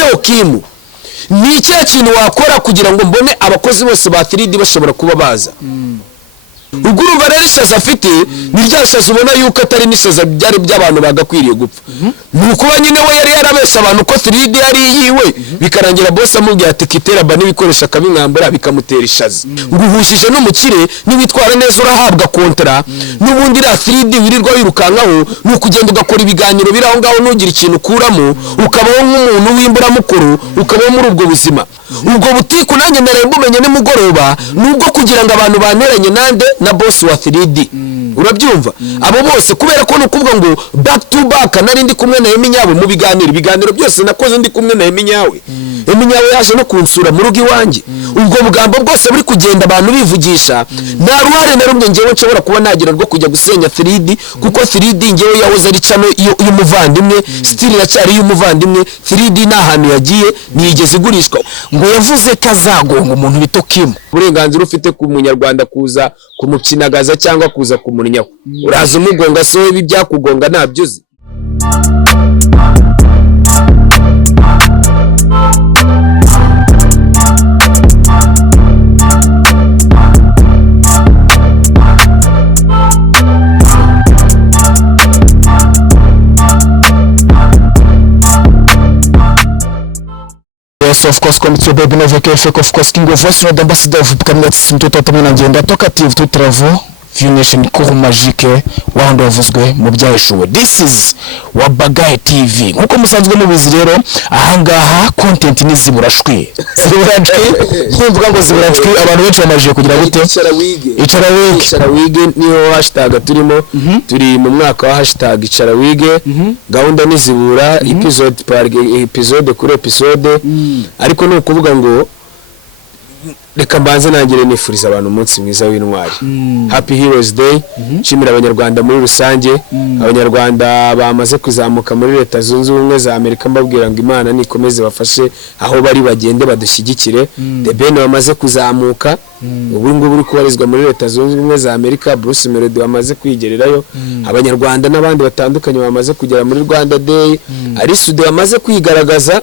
ese Okimu ni icyo kintu wakora kugira ngo mbone abakozi bose ba 3D bashobora kuba baza ubwo urumva rero ishaza afite ni ryashaza ubona yuko atari nishaza byari by'abantu bagakwiriye gupfa nukuba nyine we yari yarabesha abantu ko 3D ari yiwe bikarangira boss amubwiye ati kitera ba n'ibikoresha kabinkambura bikamutera ishaza nguhushije n'umukire niwitwara neza urahabwa kontra n'ubundi ra 3D wirirwa wirukankaho n'ukugenda ugakora ibiganiro biraho ngaho nugira ikintu kuramo ukabaho nk'umuntu w'imbura mukuru ukabaho muri ubwo buzima ubwo butiku nanjye naremba umenye nimugoroba nubwo kugira ngo abantu baneranye nande na boss wa 3D urabyumva abo bose kubera ko nukuvuga ngo back to back nari ndi kumwe na Eminyawe mu biganiro byose nakoze ndi kumwe na Eminyawe yaje no kunsura mu rugo iwanjye ubwo bugambo bwose buri kugenda abantu bivugisha nta ruhare na rumwe ngewe nshobora kuba nagira rwo kujya gusenya 3D kuko 3D ngewe yahoze ari cano y'umuvandimwe still iracyari y'umuvandimwe 3D nta hantu yagiye niyigeze igurishwa ngo yavuze kazagonga umuntu bito Kim uburenganzira ufite ku munyarwanda kuza kumupyinagaza cyangwa kuza kumunyaho uraza umugonga so ibi byakugonga ntabyuzi Yes, of course, comme tu baby never care fake of course king of voice no ambassador of kamyatsi mtoto tamwe ngenda talkative to travel View Nation cours magique wahandi wavuzwe mu byaheshuwe. This is Wabagaye TV. Nkuko musanzwe mubizi rero ahangaha content ni Ziburanchwii. Nkumvuga ngo Ziburanchwii abantu benshi bamaje kugira gute? Icara wige niyo hashtag turimo turi mu mwaka wa hashtag icara wige gahunda ni Zibura episode par episode kuri episode ariko no kuvuga ngo reka mbanze nangire nifuriza abantu umunsi mwiza w'intwari. Happy Heroes Day. Nshimira abanyarwanda muri rusange, abanyarwanda bamaze kuzamuka muri leta zunze ubumwe za Amerika mbabwira ngo Imana nikomeze bafashe aho bari bagende badushyigikire. The Ben bamaze kuzamuka ubu ngubu uri kubarizwa muri leta zunze ubumwe za Amerika. Bruce Melody bamaze kwigererayo. Abanyarwanda n'abandi batandukanye bamaze kugera muri Rwanda Day. Arisude bamaze kwigaragaza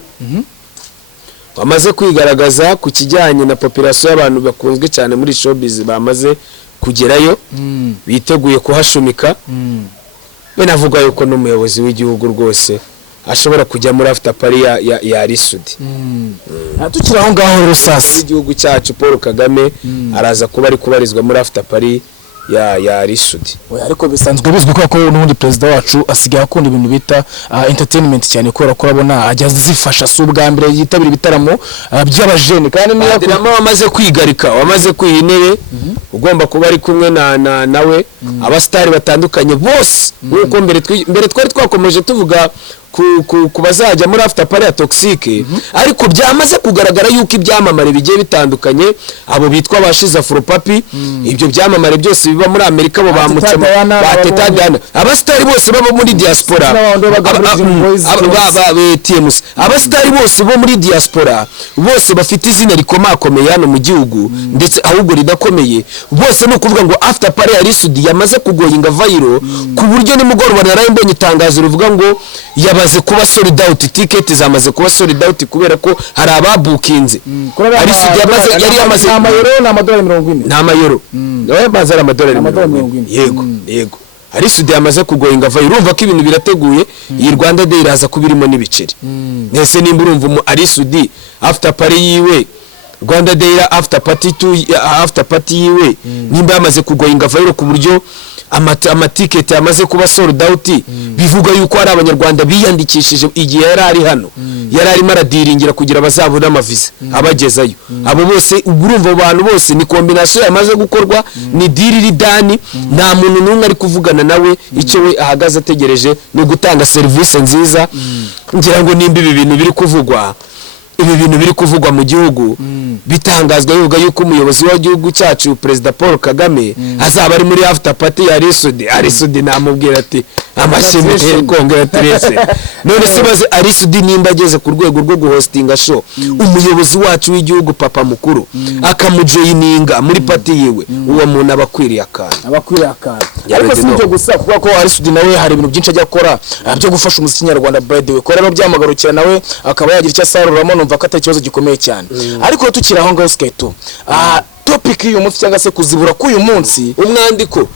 bamaze kwigaragaza ku kijyanye na population y'abantu bakunzwe cyane muri showbiz bamaze kugerayo biteguye kuhashumika. Benavuga yuko n'umuyobozi w'igihugu rwose ashobora kujya muri after party ya Arisude. Tukiraho ngaho rusasi igihugu cyacu Paul Kagame araza kuba ari kubarizwa muri after party ya Arisude. Ariko bisanzwe bizwi ko n'ubundi president wacu asigaye akunda ibintu bita entertainment cyane ko arabona ajya zifasha su Bwambere yitabira ibitaramo by'abajene kandi niyo drama wamaze kwigarika wamaze kwihinere ugomba kuba ari kumwe nawe abastari batandukanye bose nkuko mbere twari twakomeje tuvuga ku bazajya muri after party ya Toxic ariko byamaze kugaragara yuko ibyamamare bigiye bitandukanye abo bitwa bashize Afro Papi ibyo byamamare byose biba muri Amerika bo bamutse batetadana abastari bose baba muri diaspora TMS abastari bose bo muri diaspora bose bafite izina rikomakomeye hano mu gihugu ndetse ahubwo ridakomeye bose no kuvuga ngo after party ya Arisude yamaze kugoyinga viral ku buryo nimugoroba narayimbenye itangazo rivuga ngo yamaze kuba sold out, ticket zamaze kuba sold out kubera ko hari ababukinze. Arisude yari yamaze amayero na amadolari 40 na amayero nawe bazara amadolari 40 yego Arisude yamaze kugoyinga viral urumva ko ibintu birateguye iyi Rwanda Day iraza kubirimo n'ibiceri nese nimba urumva mu Arisude after party yiwe Rwanda Day after party yiwe nimba yamaze kugoyinga viral ku buryo amatiketi yamaze kuba sold out bivuga yuko ari abanyarwanda biyandikishije igihe yari ari hano yari ari maradiringira kugira bazabona amaviza abagezayo abo bose urumva abantu bose ni combination yamaze gukorwa ni diriri dani nta muntu numwe ari kuvugana nawe icyo we ahagaze ategereje no gutanga service nziza ngira ngo nimba ibi bintu biri kuvugwa ibi bintu biri kuvugwa mu gihugu bitangazwa bivuga yuko umuyobozi w'igihugu cyacu Perezida Paul Kagame azaba ari muri after party ya Arisudi namubwira ati amashimwe congratulations none se baze Arisudi nimba ageze ku rwego rwo guhostinga show umuyobozi wacu w'igihugu papa mukuru akamujoyininga muri party yiwe uwo muntu abakwiriye akana ariko si byo gusa kuko ko Arisudi nawe hari ibintu byinshi ajya akora byo gufasha umuziki nyarwanda by the way ko rero byamagarukira nawe akaba yagira icyo asaruramo numva ko atari ikibazo gikomeye cyane ariko tukiri aho ngaho Sky2 topic y'uyu munsi cyangwa se kuzibura k'uyu munsi umwandiko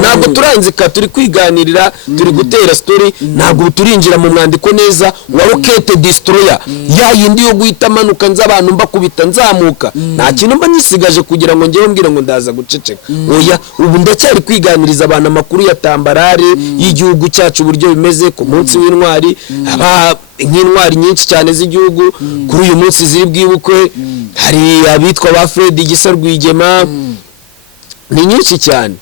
ntabwo turanzika turi kwiganirira turi gutera story ntabwo turinjira mu mwandiko neza wa rocket destroyer ya yindi yo guhita manuka nz'abantu mbakubita nzamuka nta kintu mba nyisigaje kugira ngo ngewe mbwira ngo ndaza guceceka oya ubu ndacyari kwiganiriza abantu amakuru ya tambarare y'igihugu cyacu uburyo bimeze ku munsi w'intwari nk'intwari nyinshi cyane z'igihugu kuri uyu munsi ziri bwibukwe hari abitwa ba Fred Gisa Rwigema ni nyinshi cyane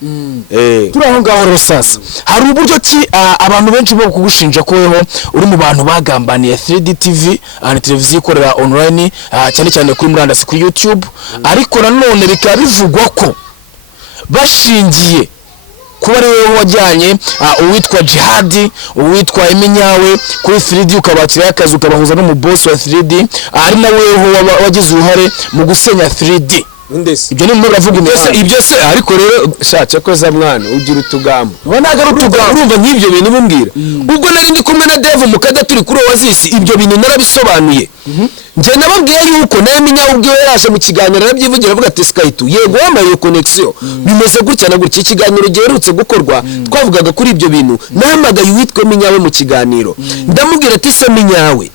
turi aho ngaho rero sasa hari uburyo ki abantu benshi bo kugushinja ko weho uri mu bantu bagambaniye 3D TV na televiziyo ikorera online cyane cyane kuri murandasi kuri YouTube ariko nanone bikaba bivugwa ko bashingiye kuba ari wowe wajyanye uwitwa Djihad uwitwa Eminyawe kuri 3D ukabakira akazi ukabahuza n'umuboss wa 3D ari nawe wagize uruhare mu gusenya 3D ibyo ni mu ravuga ibyo se ariko rero shacha ko za mwana ugira utugambo bonaga rutugambo urumva nk'ibyo bintu bumbwira ubwo nari ndi kumwe na Dev mukada turi kuri Oasis ibyo bintu narabisobanuye nje nababwiye yuko naye Minyawe ubwiwe yarashe mu kiganiro arabyivugira avuga ati Sky2 yego wamaye connection bimeze gutya na gutya ikiganiro giherutse gukorwa twavugaga kuri ibyo bintu nahamagaye uwitwe Minyawe mu kiganiro ndamubwira ati se Minyawe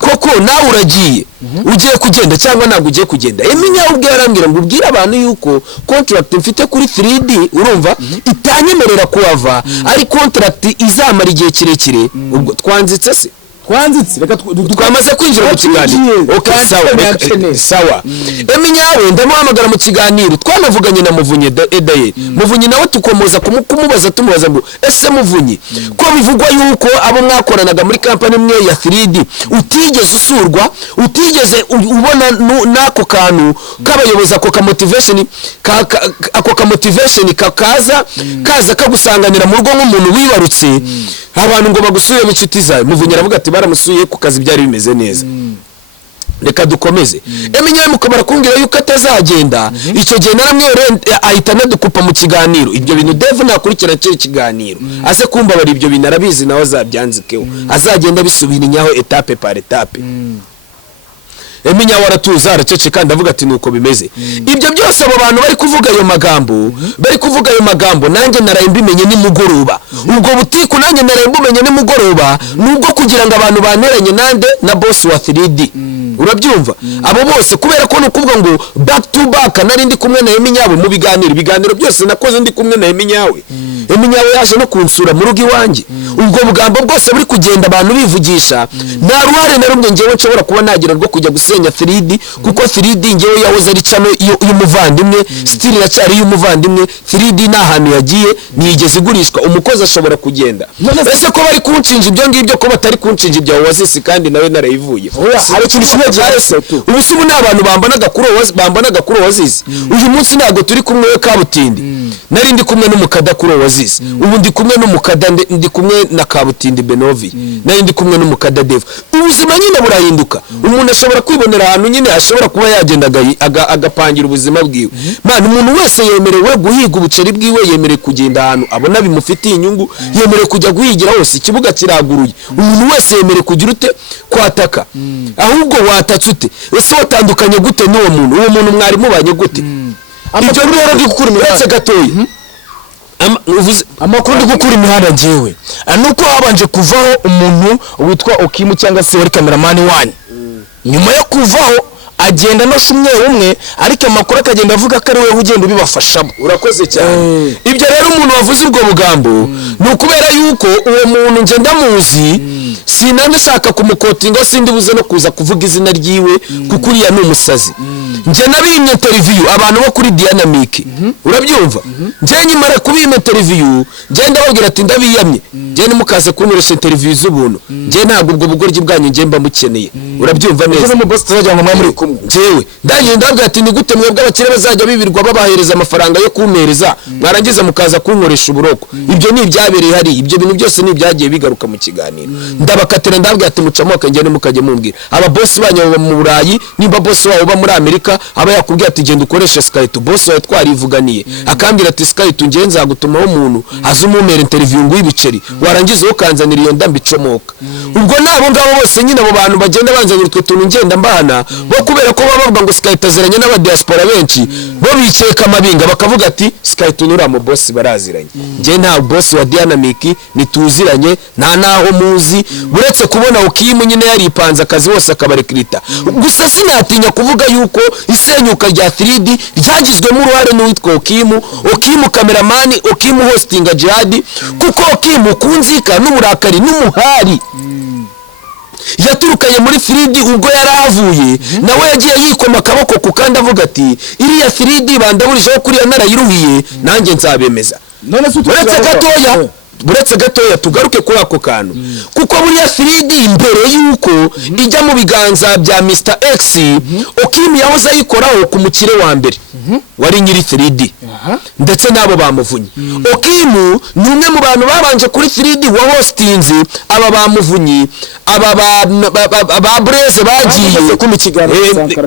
koko nawe uragiye ugiye kugenda cyangwa ntabwo ugiye kugenda Minyawe ubwe yarambwira ngo ubwire abantu yuko contract mfite kuri 3D urumva itanyemerera kuhava ari contract izamara igihe kirekire ubwo twanzitse se reka twamaze kwinjira mu kiganiro okay sawa Minyawe ndamuhamagara mu kiganiro twanavuganye na Muvunyi Edaye Muvunyi nawe tukomoza kumubaza tumubaza ngo ese Muvunyi ko bivugwa yuko abo mwakoranaga muri company imwe ya 3D utigeze usurwa utigeze ubona nako kantu kabayoboza ako motivation kaza kagusanganira mu rugo nk'umuntu wibarutse abantu ngo bagusuye inshuti zawe Muvunyi aravuga ati baramusuye ku kazi byari bimeze neza reka dukomeze Minyawe mukabara kumbwira yuko atazagenda icyo gihe naramwere ahita nadukupa mu kiganiro ibyo bintu Dev nakurikira cyo kiganiro aze kumva bari ibyo bintu arabizi nawe azabyanzikeho azagenda bisubira inyaho etape par etape Minyawe aratuza araceceka ndavuga ati nuko bimeze ibyo byose abo bantu bari kuvuga ayo magambo nanjye naraye mbimenye nimugoroba ubwo butiku nanjye naraye mbimenye nimugoroba nubwo kugira ngo abantu baneranye nande na boss wa 3D urabyumva abo bose kubera ko nukuvuga ngo back to back nari ndi kumwe na Minyawe mu biganiro byose nakoze ndi kumwe na Minyawe yaje no kunsura mu rugo iwanjye ubwo bugambo bwose buri kugenda abantu bivugisha nta ruhare na rumwe ngewe nshobora kuba nagira rwo kujya gusenya 3D kuko 3D ngewe yahoze ari cano y'umuvandimwe still iracyari y'umuvandimwe 3D nta hantu yagiye nigeze igurishwa umukozi ashobora kugenda ese ko bari kunshinja ibyo ngibyo ko batari kunshinja ibya Oasis kandi nawe narayivuye hari ikintu kimwe cyarese ubu si ubu n'abantu bambanaga kuri Oasis uyu munsi ntago turi kumwe we Kabutindi nari ndi kumwe n'umukada kuri Oasis ubu ndi kumwe n'umukada ndi kumwe na Kabutindi Benovi nari ndi kumwe n'umukada Dev ubuzima nyine burahinduka umuntu ashobora kwibonera ahantu nyine ashobora kuba yagenda agapangira ubuzima bwiwe man umuntu wese yemerewe guhiga ubuceri bwiwe yemerewe kugenda ahantu abona bimufitiye inyungu yemerewe kujya guhigira hose ikibuga kiraguruye umuntu wese yemerewe kugira ute kwataka ahubwo watatse ute ese watandukanye gute n'uwo muntu uwo muntu mwari mubanye gute ibyo rero ndi gukura imihanda gatoyi amakuru ndi gukura imihanda ngewe nuko habanje kuvaho umuntu witwa Okimu cyangwa se wari cameraman wanyu nyuma yo kuvaho agenda no shumwe umwe ariko amakuru akagenda avuga ko ari we ugenda ubibafashamo urakoze cyane ibyo rero umuntu wavuze ubwo bugambo nukubera yuko uwo muntu nje ndamuzi sinanashaka kumukotinga sindi buze no kuza kuvuga izina ryiwe kuko uriya ni umusazi nje nabimye interview abantu bo kuri Dynamic urabyumva nje nyimara kubimye interview nje ndababwira ati ndabiyamye nje nimukaze kunkoresha interview z'ubuntu nje ntabwo ubwo bugoryi bwanyu nje mba mukeneye urabyumva neza mu boss tuzajya ngo muri kumwe jewe ndanye ndabwira ati ni gute mwebwe abakire bazajya bibirwa babahereza amafaranga yo kumpereza mwarangiza mukaza kunkoresha uburoko ibyo ni ibyabereye hari ibyo bintu byose ni ibyagiye bigaruka mu kiganiro ndabakatira ndabwira ati mucamoka ngene mukajye mumbwira aba boss banyu mu Burayi nimba boss wabo ba muri Amerika aba yakubwiye ati genda ukoresha Sky2 boss wawe twarivuganiye akambira ati Sky2 nge nzagutumaho umuntu azumumera interview ngo ibiceri warangiza ukanzanira iyo ndambicomoka ubwo nabo ngabo bose nyine abo bantu bagenda banzanira utwo tuntu ngenda mbana bo kubera ko bavuga ngo Sky2 aziranye n'aba diaspora benshi bo biceka amabinga bakavuga ati Sky2 nura mu boss baraziranye nge nta boss wa Dynamic nituziranye nta naho muzi buretse kubona ukimu nyine yaripanze akazi wose akabarekrita gusa sinatinya kuvuga yuko isenyuka rya 3D ryagizwemo uruhare n'uwitwa Okimu cameraman Okimu hostinga Djihad kuko Okimu kunzika n'uburakari n'umuhari yaturukanye muri 3D ubwo yarahavuye nawe yagiye yikoma akaboko kukanda avuga ati iriya 3D bandaburijeho kuri ya narayiruhiye nanjye nzabemeza buretse gatoya tugaruke kuri ako kantu kuko buriya 3D imbere yuko ijya mu biganza bya Mr X Okimu yahoze ayikoraho ku mukire wa mbere wari nyiri 3D ndetse nabo bamuvunye Okimu ni umwe mu bantu babanje kuri 3D wa hostinze aba bamuvunyi aba ba Breze bagiye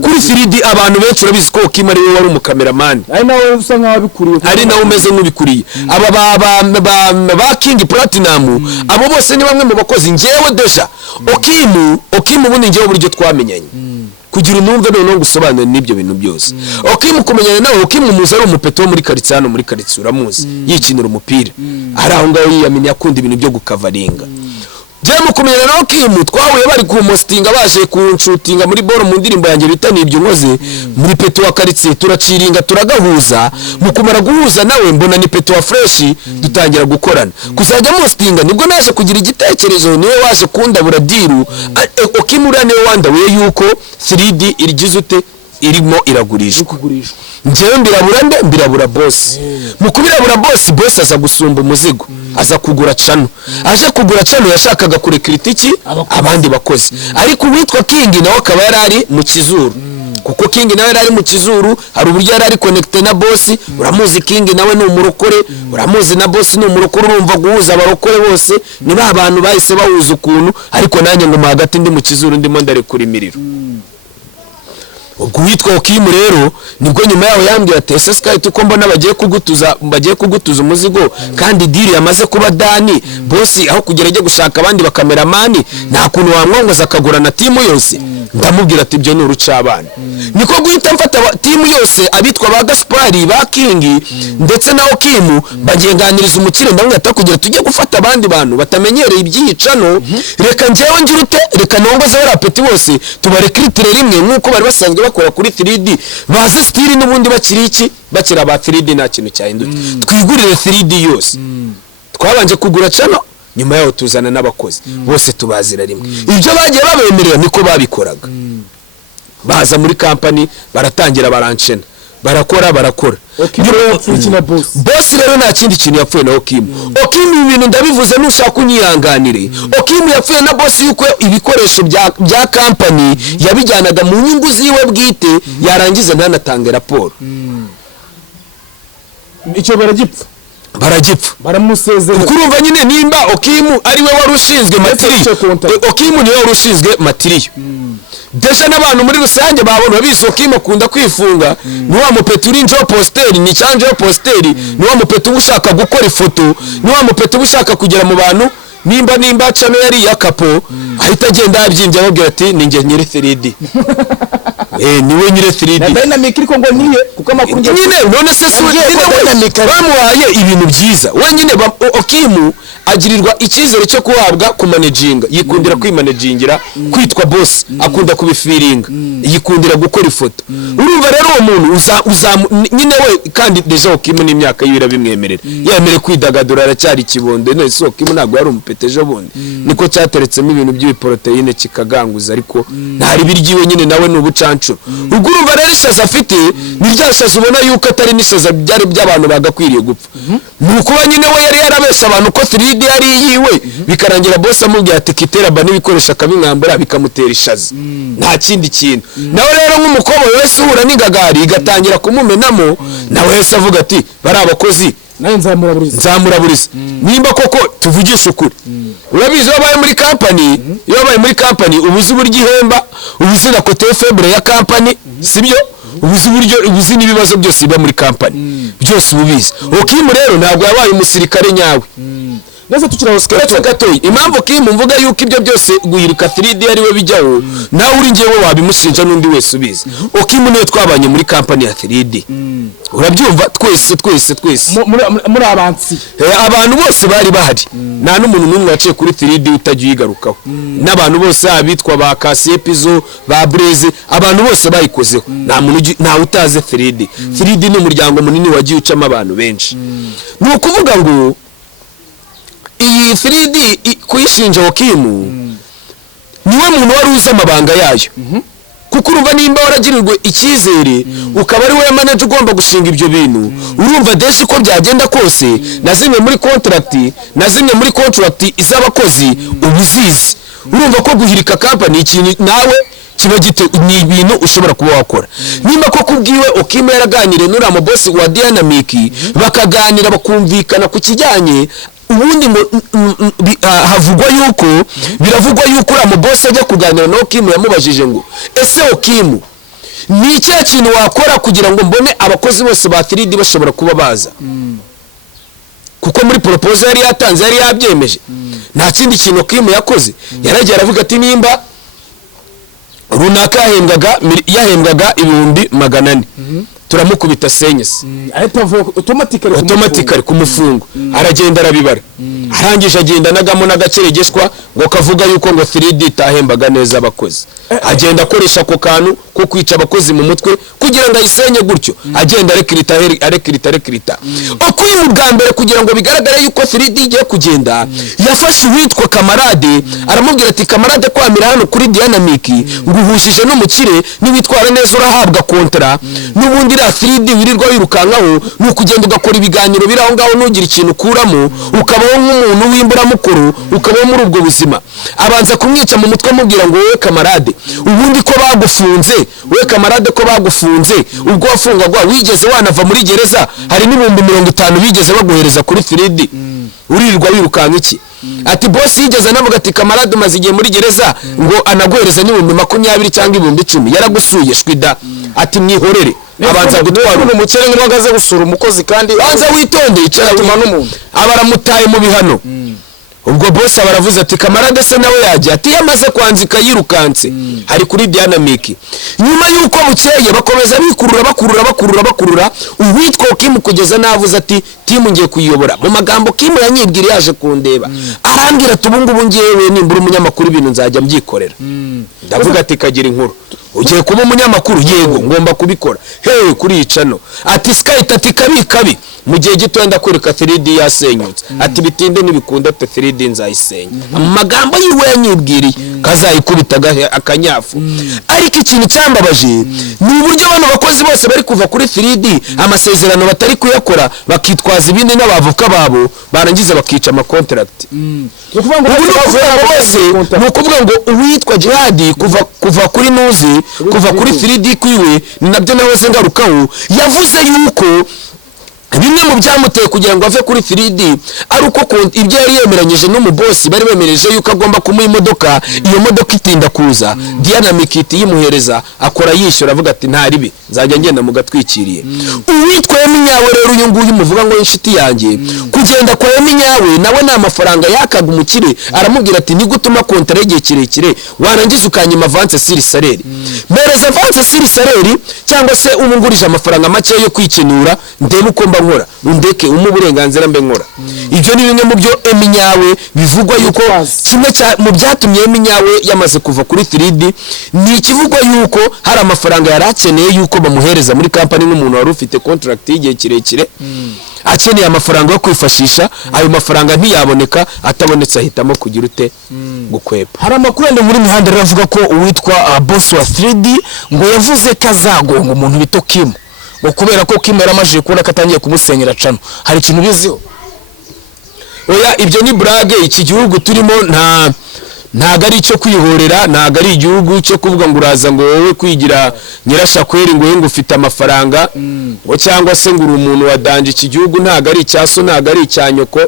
kuri 3D abantu benshi urabizi ko Okimu ari we wari umukameraman ari nawe usa nkaho bikuriye ari nawe umeze nk'ubikuriye aba ba King Platinum abo bose ni bamwe mu bakozi ngewe deja Okimu bundi ngewe buryo twamenyanye kugira unumve none gusobanura n'ibyo bintu byose Okimu kumenyana nawe Okimu muzi ari umupeto wo muri karitsiye hano muri karitsiye uramuzi yikinira umupira ari aho ngaho yiyamenya akunda ibintu byo gukavaringa Jya mukumenyana na Okimu twahuye bari ku hostinga baje kunshutinga muri boro mu ndirimbo yanjye bita nibyo nkoze muri peto wa karitsiye turaciringa turagahuza mukumara guhuza nawe mbona ni peto wa fresh dutangira gukorana kuzajya mu hostinga nibwo naje kugira igitekerezo niwe waje kundabura diru Okimu rane wandawe yuko 3D irigize ute irimo iragurishwa njewe mbirabura boss mukubirabura boss aza gusumba umuzigo aza kugura cano aje kugura cano yashakaga kurekrita iki abandi bakozi ariko uwitwa King nawe akaba yarari mu kizuru kuko King nawe yarari mu kizuru hari uburyo yarari connected na boss uramuzi King nawe ni umurokore uramuzi na boss ni umurokore urumva guhuza abarokore bose ni ba bantu bahise bahuza ukuntu ariko nanjye ngo hagati ndi mu kizuru ndimo ndarekura imiriro ubwo witwa Okimu rero nibwo nyuma yaho yambwiye ati Sky2 ko mbona bagiye kugutuza umuzigo kandi deal yamaze kuba dani boss aho kugerage gushaka abandi bakameramani nta kuntu wamwongoza akagura na timu yose ndamubwira ati ibyo ni urucabana niko guhita mfata timu yose abitwa ba Gaspari ba King ndetse na Okimu bagenganiriza umukire ndamwe atakugira tujye gufata abandi bantu batamenyereye ibyihicano reka njewe ngirute reka nongoze barapeti bose tubarekritire rimwe nkuko bari basanzwe bakora kuri 3D baze stili n'ubundi bakiri iki bakira ba 3D nta kintu cyahindutse twigurire 3D yose twabanje kugura cano nyuma yaho tuzana n'abakozi bose tubazira rimwe ibyo bagiye babemerera niko babikoraga baza muri company baratangira baranchena barakora boss rero nta kindi kintu yapfuye na Okimu ibintu ndabivuze nushaka unyihanganire Okimu yapfuye na boss yuko ibikoresho bya company yabijyanaga mu nyungu ziwe bwite yarangiza ntanatange raporo icyo baragipfa baramusezera kurumva nyine nimba Okimu ari we wari ushinzwe matiriyo Okimu niwe wari ushinzwe matiriyo deja n'abantu muri rusange babona bizo Okimu akunda kwifunga ni wa mupeti uri njo posteri ni cyanje posteri ni wa mupeti ushaka gukora ifoto ni wa mupeti ushaka kugera mu bantu nimba cano yari yakapo ahita agenda yabyimbye ababwira ati ninjye nyiri 3D niwe nyiri 3D na Dynamic ariko ngo niye kuko amakuru nyine none se bamuhaye ibintu byiza wenyine Okimu agirirwa icyizere cyo kuhabwa kumanaginga, yikundira kwimanagingira, kwitwa boss, akunda kubifiringa, yikundira gukora ifoto. Urumva rero uwo muntu nyine we kandi deja Okimu n'imyaka yibira bimwemerera, yemere kwidagadura, aracyari kibondo. No Okimu ntabwo yari umupeteje bundi, niko cyateretsemo ibintu by'iproteine kikaganguza, ariko ntari biryiwe nyine nawe n'ubucancuro. Ubwo urumva rero ishaza afite ni rya shaza ubona yuko atari n'ishaza byari by'abantu bagakwiriye gupfa. Nukuba nyine we yari yarabesha abantu ko 3D yari yiwe, bikarangira boss amubwiye ati kiteraba n'ibikoresha akabimwambura bikamutera ishaza, nta kindi kintu. Nawe rero nk'umukobo wese uhura n'ingagari igatangira kumumenamo, nawe wese avuga ati bari abakozi nayo nzamuraburiza. Nimba koko tuvugisha ukuri, urabizi wabaye muri company ubuzi uburyo ihemba, ubuzi na kote febre ya company, sibyo? ubuzi n'ibibazo byose biba muri company byose ubizi. Okimu rero ntabwo yabaye umusirikare nyawe. Neza tukiraho Sky2 gatoyi, impamvu Okimu mvuga yuko ibyo byose guhirika 3D ari we bijyaho, nawe uri ngewe wabimushinja n'undi wese ubizi. Okimu niwe twabanye muri company ya 3D, urabyumva? Twese muri abansi abantu bose bari bahari, nta n'umuntu n'umwe waciye kuri 3D utajya yigarukaho. N'abantu bose abitwa ba Kasiepizo, ba Breze, abantu bose bayikozeho, nta utaze 3D. 3D ni umuryango munini wagiye ucamo abantu benshi. Ni ukuvuga ngo iyi 3D kuyishinja Okimu niwe muntu wari uzi amabanga yayo, kuko urumva nimba waragirirwe icyizere ukaba ari we manager ugomba gushinga ibyo bintu, urumva deshi ko byagenda kose na zimwe muri contract iz'abakozi ubuzizi. Urumva ko guhirika company ikintu nawe kiba ni ibintu ushobora kuba wakora. Nimba ko kubwiwe Okimu yaraganiriye n'uriya boss wa Dynamic, bakaganira bakumvikana ku kijyanye, ubundi ngo biravugwa yuko uriya boss ajya kuganira na Okimu yamubajije ngo ese Okimu ni icyo kintu wakora kugira ngo mbone abakozi bose ba 3D bashobora kuba baza, kuko muri proposal yari yatanze yari yabyemeje. Nta kindi kintu Okimu yakoze, yaragiye aravuga ati nimba runaka yahembwaga 400 turamukubita senyesi automatically kumufungo. Aragenda arabibara, arangije agenda nagamo n'agaceregeshwa ngo kavuga yuko ngo 3D tahembaga neza abakozi. Agenda akoresha ko kantu ko kwica abakozi mu mutwe kugira ngo ayisenye gutyo, agenda arekirita. Okimu bwa mbere kugira ngo bigaragare yuko 3D igiye kugenda, yafashe uwitwa kamarade, aramubwira ati kamarade kwamira hano kuri Dynamic nguhushije n'umukire, niwitwara neza urahabwa kontra, n'ubundi ra 3D wirirwa wirukankaho ni ukugenda ugakora ibiganiro biraho ngaho nugira ikintu kuramo, ukabaho nk'umuntu w'imburamukuru, ukabaho muri ubwo buzima. Abanza kumwica mu mutwe amubwira ngo wowe kamarade, ubundi ko bagufunze, we kamarade ko bagufunze, ubwo wafungagwa wigeze wanava muri gereza, hari n'ibihumbi 50 bigeze baguhereza kuri 3D, uririrwa wirukanka iki? Ati boss yigeze anavuga ati kamarade umaze igihe muri gereza ngo anaguhereza n'ibihumbi 20 cyangwa ibihumbi 10, yaragusuye shwida. Ati mwihorere, abanza gutwara umukene n'uwagaze gusura umukozi, kandi banza witonde icara tuma n'umuntu abaramutaye mu bihano. Ubwo boss abaravuze ati kamarade se nawe yaje, ati yamaze kwanzika yirukanse hari kuri Dynamic. Nyuma yuko bukeye bakomeza bikurura uwitwa Okimu kugeza navuze ati timu ngiye kuyobora. Mu magambo Okimu yanyibwira yaje kundeba, arambwira tubungubu ngiyewe nimbura umunyamakuru ibintu nzajya mbyikorera. Ndavuga ati kagira inkuru, ugiye kuba umunyamakuru? Yego ngomba kubikora. Hey kuri icano ati Sky2 ati kabi mu gihe gito yenda kwereka 3D yasenyutse, ati bitinde nibikunda 3D nzayisenya. Amagambo yiwe yanyibwiriye kazayikubitaga akanyafu. Ariko ikintu cyambabaje ni uburyo bano bakozi bose bari kuva kuri 3D amasezerano batari kuyakora, bakitwaza ibindi n'abavoka babo, barangiza bakica ama contract. Ukuvuga ngo uwitwa Djihad kuva kuri nuzi, kuva kuri 3D kwiwe, ni nabyo nahoze ngarukaho, yavuze yuko bimwe mu byamuteye kugira ngo ave kuri 3D ari uko ibyo yari yemeranyije n'umubosi bari bemereje yuko agomba kumuha imodoka, iyo modoka itinda kuza, Dynamic yimuhereza akora yishyura, avuga ati ntaribi nzajya ngenda mugatwikiriye uwitwa Eminyawe rero uyu nguyu muvuga ngo inshuti yanjye kugenda kwa Eminyawe nawe nta mafaranga yakaga umukire aramubwira ati ni gutuma kontra y'igihe kirekire warangiza ukanyima avance sur salaire mereza avance sur salaire cyangwa se umungurije amafaranga make yo kwikenura ndebe uko mba nkora undeke uburenganzira mbe nkora ibyo ni bimwe mu byo Eminyawe bivugwa yuko kimwe mu byatumye Eminyawe yamaze kuva kuri 3D ni ikivugwa yuko hari amafaranga yarakeneye yuko bamuhereza muri company n'umuntu wari ufite contract y'igihe kirekire akeneye amafaranga yo kwifashisha ayo mafaranga ntiyaboneka atabonetse ahitamo kugira ute gukwepa hari amakuru ande muri mihanda ravuga ko uwitwa boss wa 3D ngo yavuze kazagonga umuntu bito Kim ngo kubera ko Kim yaramaje kubona katangiye kumusenyera cano hari ikintu biziho oya ibyo ni brage iki gihugu turimo ntago ari cyo kwihorera ntago ari igihugu cyo kuvuga ngo uraza ngo wowe kwigira nyirashakweri ngo ufite amafaranga ngo cyangwa se ngo uri umuntu wadanje iki gihugu ntago ari icyaso ntago ari icyanyoko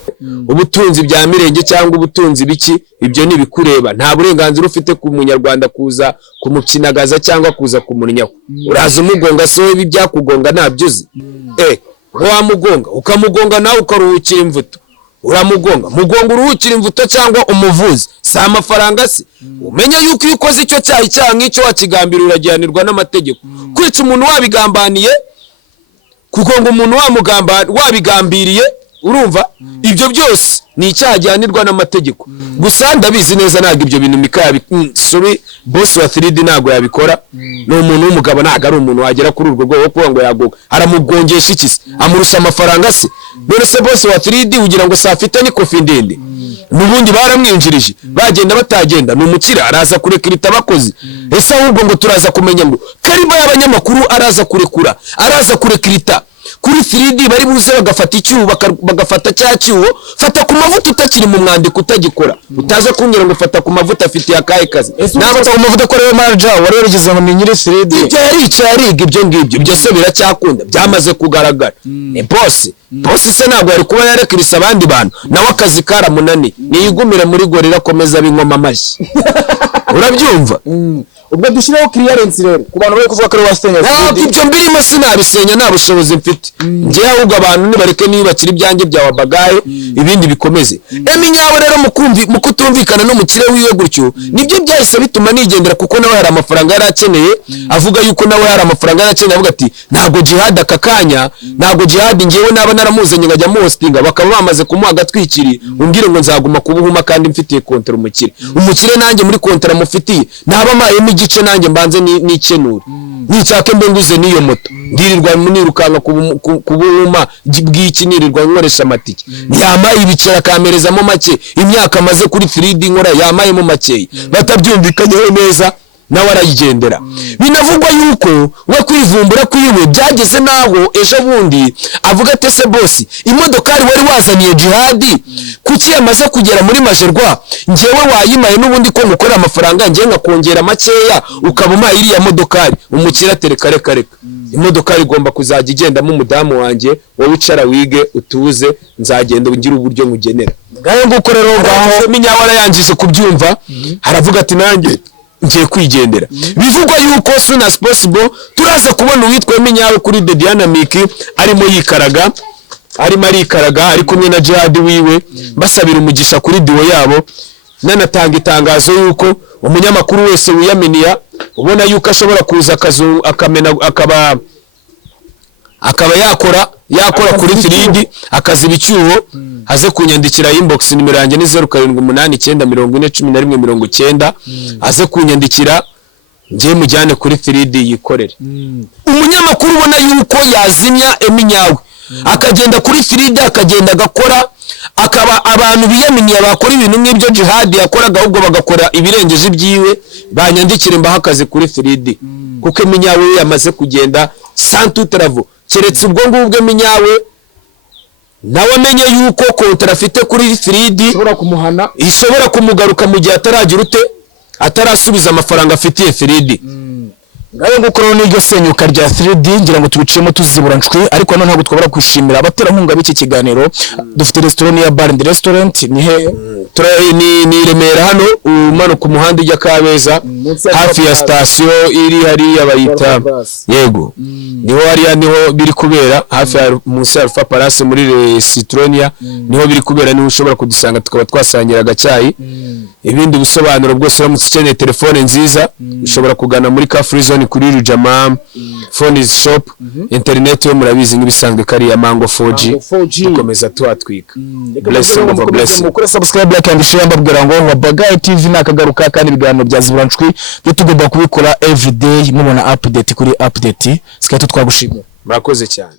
ubutunzi bya mirenge cyangwa ubutunzi biki ibyo ni bikureba nta burenganzira ufite ku munyarwanda kuza kumukinagaza cyangwa kuza kumunyaho uraza umugonga so ibi byakugonga ntabyozi wamugonga ukamugonga nawe ukaruhukira imvuto uramugonga mugonga uruhukira imvuto cyangwa umuvuzi si amafaranga se umenya yuko iyo ukoze icyo cyaha nk'icyo wakigambira uragihanirwa n'amategeko kwica umuntu wabigambaniye kugonga umuntu wabigambiriye urumva ibyo byose ni icyaha gihanirwa n'amategeko gusa ndabizi neza ntabwo ibyo bintu mikaya sorry boss wa 3D ntabwo yabikora ni umuntu w'umugabo ntabwo ari umuntu wagera kuri urwo rwego kuko ngo yagoga aramugongesha iki se amurusha amafaranga se none se boss wa 3D ugira ngo safite ni kofi ndende nubundi baramwinjirije bagenda batagenda ni umukira araza kurekrita abakozi ese ahubwo ngo turaza kumenya ngo kariba y'abanyamakuru araza kurekura araza kurekrita kuri 3D bari buze bagafata icyuho bagafata cya cyuho fata ku mavuta utakiri mu mwandiko utagikora utaza kunyura ngo fata ku mavuta afite yakaye kazi nabata ku mavuta ko rero manager wari yarigeze mu nyiri 3D ibyo yariga ibyo ngibyo byose biracyakunda byamaze kugaragara ni boss se ntabwo yari kuba yarekirisa abandi bantu nawe akazi karamunani niyigumire muri gorira komeza binkoma amashyi urabyumva ubwo dushireho clearance rero ku bantu bari kuvuga ko ari wasenya ibyo mbirimo sinabisenya nta bushobozi mfite ngiye ahubwo abantu nibareke nibakira ibyanjye bya wabagaye ibindi bikomeze Eminyawe rero mu kutumvikana no mukire wiwe gutyo nibyo byahise bituma nigendera kuko nawe hari amafaranga yarakeneye avuga yuko nawe hari amafaranga yarakeneye avuga ati ntago Djihad akakanya ntago Djihad ngiyewe naba naramuzanye ngajya mu hostinga bakaba bamaze kumuha agatwikiri umbwire ngo nzaguma kubuhuma kandi mfitiye kontra umukire nanjye muri kontra mufitiye naba mayemo igice nanjye mbanze n'ikenura n'icyake mbe nguze n'iyo moto ndirirwa munirukanka kubuhuma bw'iki nirirwa nkoresha amatike yamaye ibicera kamerezamo make imyaka maze kuri 3D nkora yamayemo make batabyumvikanyeho neza nawe arayigendera binavugwa yuko we kwivumbura kwiwe byageze naho ejo bundi avuga ati se boss imodokari wari wazaniye Djihad kuki yamaze kugera muri majerwa ngewe wayimaye n'ubundi ko mukora amafaranga ngiye nkakongera makeya ukabuma iriya modokari umukira tereka reka imodokari igomba kuzajya igendamo umudamu wanjye wowe wicara wige utuze nzagenda ngira uburyo nkugenera ngaho nguko rero ngaho Eminyawe arayangije kubyumva haravuga ati nanjye ngiye kwigendera bivugwa yuko soon as possible turaza kubona uwitwa Eminyawe kuri The Dynamic arimo arikaraga ari kumwe na Djihad wiwe basabira umugisha kuri diwo yabo nanatanga itangazo yuko umunyamakuru wese wiyaminiya ubona yuko ashobora kuza akazu akamena akaba yakora kuri 3D akaziba icyuho aze kunyandikira inbox nimero yanjye ni 0789411190 aze kunyandikira ngiye mujyane kuri 3D yikorere umunyamakuru ubona yuko yazimya Eminyawe akagenda kuri 3D akagenda agakora akaba abantu biyaminiye bakora ibintu nk'ibyo Djihad yakoraga ahubwo bagakora ibirengeje ibyiwe banyandikire mbaha akazi kuri 3D kuko Eminyawe yamaze kugenda sans tout travaux keretse ubwo ngubwo Eminyawe nawe amenye yuko kontra afite kuri 3D ishobora kumugaruka mu gihe ataragira ute atarasubiza amafaranga afitiye 3D ngayo gukora n'iryo senyuka rya 3D ngira ngo tubiciyemo Ziburanchwii ariko none ntabwo twabara kwishimira abaterankunga b'iki kiganiro dufite restaurant ya Bar and Restaurant ni he ni Remera hano umanuka ku muhanda ujya Kabeza hafi ya station iri hariya bayita yego niho hariya niho biri kubera hafi ya munsi ya Alpha Palace muri Citronia niho biri kubera niho ushobora kudusanga tukaba twasangira agacyayi ibindi bisobanuro bwose uramutse ukeneye telefone nziza ushobora kugana muri Car Free Zone kuri Rujama phone shop internet yo murabizi nk'ibisanzwe kari ya Mango 4G dukomeza tuhatwika blessing mukore subscribe like and share mbabwira ngo Wabagaye TV nakagaruka kandi ibiganiro bya Ziburanchwii byo tugomba kubikora everyday mubona update kuri update Sky2 twagushimira murakoze cyane